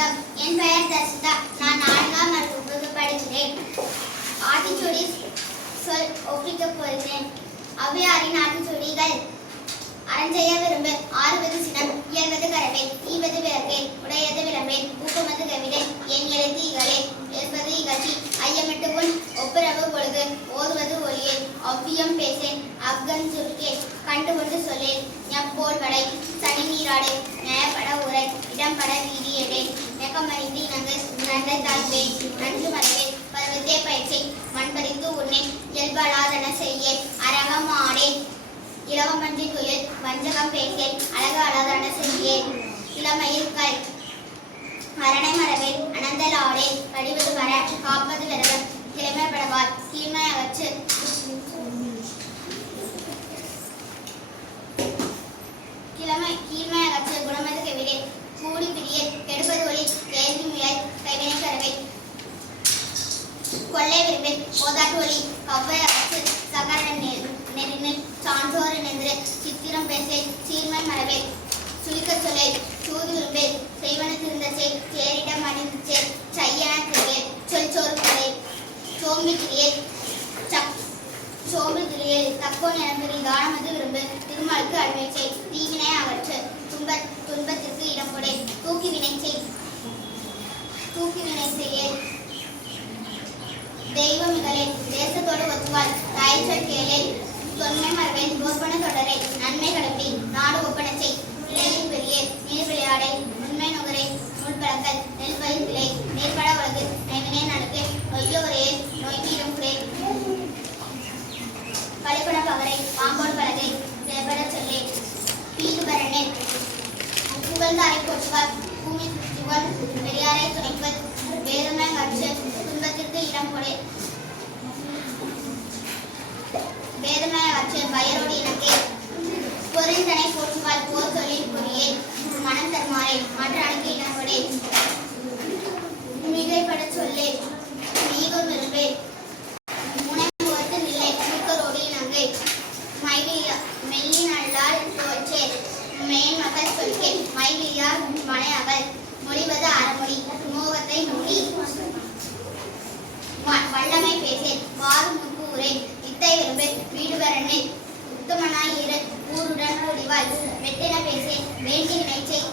வணக்கம். என் பெயர் தர்ஷிதா. நான் நான்காம் வகுப்பு படிக்கிறேன். ஆத்திச்சூடி சொல் ஒப்பிக்க போகிறேன். அவ்வியாரின் ஆத்திச்சூடிகள் அரஞ்செய்ய விரும்பு. ஆறுவது சினம். இயல்வது கரவே தீவது விளக்கே. உடையது விளம்பே. ஊக்கமது கவிதை. என் எழுத்து இகழே. என்பது இகழ்ச்சி. ஐயமிட்டு உன் ஒப்புரவு பொழுது. ஓதுவது ஒளியே அவ்வியம் பேசேன். அப்கன் சுருக்கே கண்டு கொண்டு சொல்லேன் எப்போல் வடை சனி நீராடை நியாயப்பட உரை இடம்பட வீதியடே நெக்கமறிந்து நங்கள் நன்றை தாழ்வே நன்று மறவே பருவத்தே பயிற்சி. மண்பறித்து உன்னை இயல்பலாதன செய்ய. அரகமாடே இளவமன்றி துயில் வஞ்சகம் பேசேன் அழகு அலாதன செய்யேன் இளமையில் கல். மரணை மரபில் அனந்தலாடே. வடிவது வர காப்பது விரதம். கிழமைப்படவால் தீமை அகற்று கொள்ளை விரும்பில் போதாட்டு ஒளி கவ்வை அரசு சகரண நெறினை சான்றோர் நின்று சித்திரம் பேசே சீர்மை மரபே சுழிக்க சொல்லே சூது விரும்பே செய்வன திருந்த செய் சேரிடம் அணிந்துச்சே சையன செய்யன கிரியே சொல் சோறு கதை சோம்பி கிரியே சக் சோம்பு கிரியே தக்கோன் எனது தானமது விரும்பு திருமலுக்கு அடிமை செய் தீவினை அகற்று துன்ப துன்பத்திற்கு இடம் கொடை தூக்கி வினை செய் தூக்கி வினை செய்யே தெய்வமிகளே தேசத்தோடு ஒத்துவாள் தாய்ச்சல் கேளே. தொன்மை மரபை கோர்பன தொடரை. நன்மை கடப்பி நாடு ஒப்பன செய். பிள்ளையின் வெளியே நீர் விளையாடை. உண்மை நுகரை. நூல் பழக்கல். நெல் பயிர் விலை. நீர்பட உலகு. நைவினே நடுக்கு நொய்யோரே நோய் நீரும் குறை பழிப்பட பகரை பாம்போடு பலகை. சேபட சொல்லே. பீடு பரணே புகழ்ந்த அறை போற்றுவார். பூமி சுற்றுவார் பெரியாரை துணை. துன்பத்திற்கு இடம் கொடை வேதனை பயரோடு இணக்கே பொருந்தனை போற்றுவார் போர் தொழில் புரியே மனம் தருமாறே மற்ற அணுக்கு இனப்படே மிகைப்பட சொல்லே மீதும் விரும்பே. முனைமுகத்து நிலை மூக்கரோடு இணங்கை. மைலியா மெல்லி நல்லால் தோற்றே மேன்மகள் மக்கள் மைலியார் வல்லமை பேசேன். வாரும் முக்கூரேன் இத்தை விரும்பேன் வீடு வரனேன். உத்தமனாய் இரு ஊருடன் முடிவாய் மெத்தென பேசேன் வேண்டிய நினைச்சேன்.